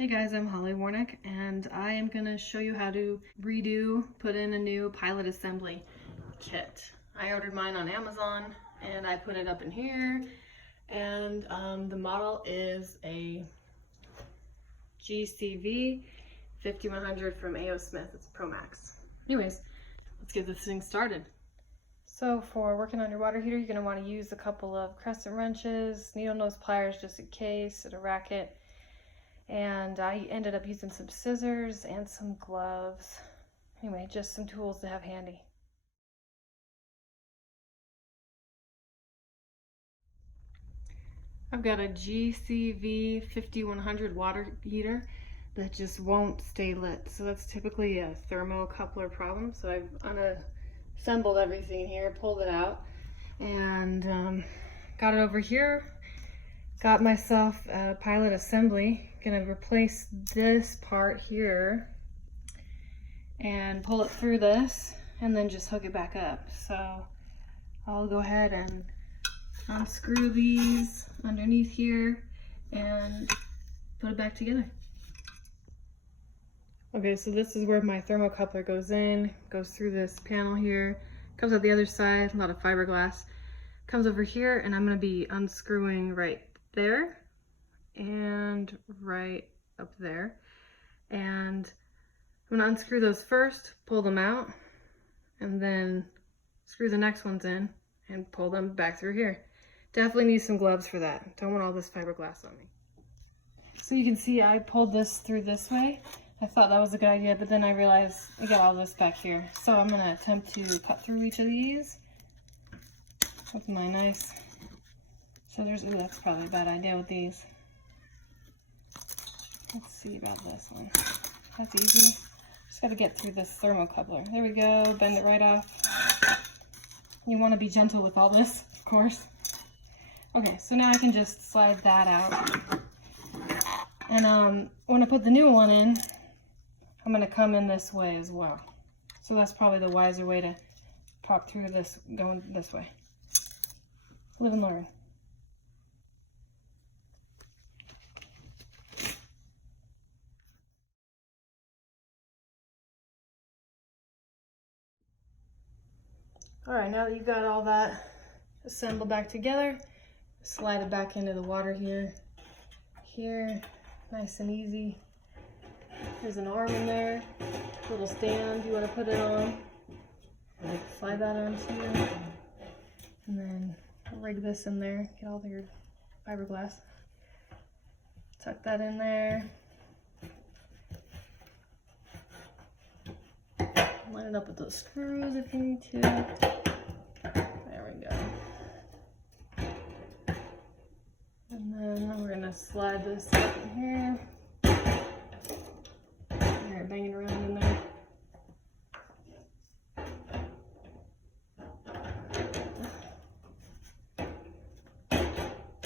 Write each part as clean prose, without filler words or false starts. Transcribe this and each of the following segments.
Hey guys, I'm Hollie Would, and I am going to show you how to put in a new pilot assembly kit. I ordered mine on Amazon and I put it up in here, and the model is a GCV 5100 from A.O. Smith. It's Promax. Anyways, let's get this thing started. So for working on your water heater, you're going to want to use a couple of crescent wrenches, needle nose pliers just in case, and a racket. And I ended up using some scissors and some gloves. Anyway, just some tools to have handy. I've got a GCV 5100 water heater that just won't stay lit. So that's typically a thermocoupler problem. So I've unassembled everything here, pulled it out, and got it over here. Got myself a pilot assembly. Gonna replace this part here and pull it through this and then just hook it back up. So I'll go ahead and unscrew these underneath here and put it back together. Okay, so this is where my thermocoupler goes in, goes through this panel here, comes out the other side, a lot of fiberglass, comes over here, and I'm gonna be unscrewing right there and right up there, and I'm gonna unscrew those first, pull them out, and then screw the next ones in and pull them back through here. Definitely need some gloves for that. Don't want all this fiberglass on me. So you can see I pulled this through this way. I thought that was a good idea, but then I realized I got all this back here. So I'm gonna attempt to cut through each of these with my nice scissors. Ooh, that's probably a bad idea with these. Let's see about this one. That's easy. Just gotta get through this thermocoupler. There we go, bend it right off. You wanna be gentle with all this, of course. Okay, so now I can just slide that out. And when I put the new one in, I'm gonna come in this way as well. So that's probably the wiser way to pop through this, going this way. Live and learn. All right, now that you've got all that assembled back together, slide it back into the water heater. Here, nice and easy. There's an arm in there, little stand you want to put it on. Slide that on too, and then rig this in there. Get all your fiberglass. Tuck that in there. Line it up with those screws if you need to. There we go. And then we're gonna slide this up in here. Alright, bang it around in there.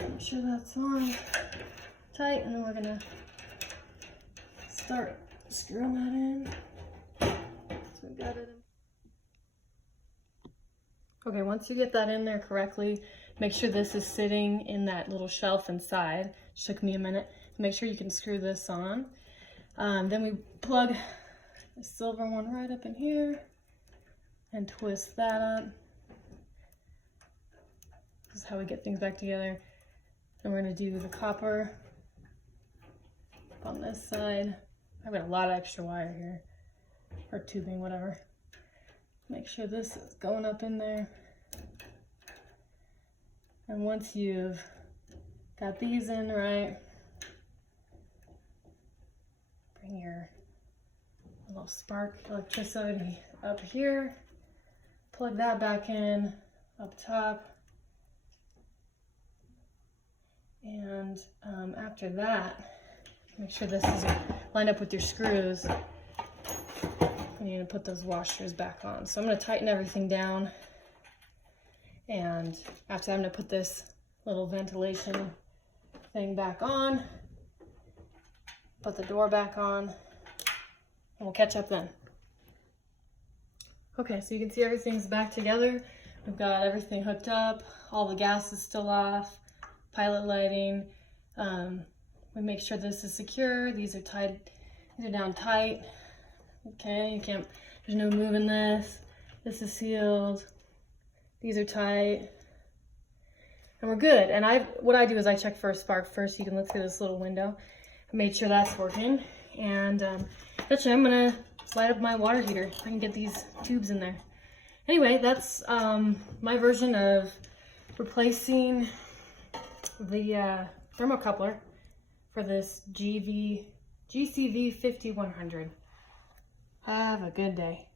Make sure that's on tight, and then we're gonna start screwing that in. Got it. Okay, once you get that in there correctly, make sure this is sitting in that little shelf inside. It took me a minute. Make sure you can screw this on. Then we plug the silver one right up in here and twist that up. This is how we get things back together. Then we're going to do the copper on this side. I've got a lot of extra wire here. Or tubing, whatever. Make sure this is going up in there. And once you've got these in right, bring your little spark electricity up here, plug that back in up top, and after that, make sure this is lined up with your screws. You're going to put those washers back on. So I'm going to tighten everything down, and after that I'm going to put this little ventilation thing back on, put the door back on, and we'll catch up then. Okay, so you can see everything's back together. We've got everything hooked up, all the gas is still off, pilot lighting, We make sure this is secure. These are tied, these are down tight. Okay, you can't, there's no moving this. This is sealed. These are tight. And we're good. And what I do is I check for a spark first. You can look through this little window. I made sure that's working. And actually, I'm gonna light up my water heater. I can get these tubes in there. Anyway, that's my version of replacing the thermocoupler for this GCV 5100. Have a good day.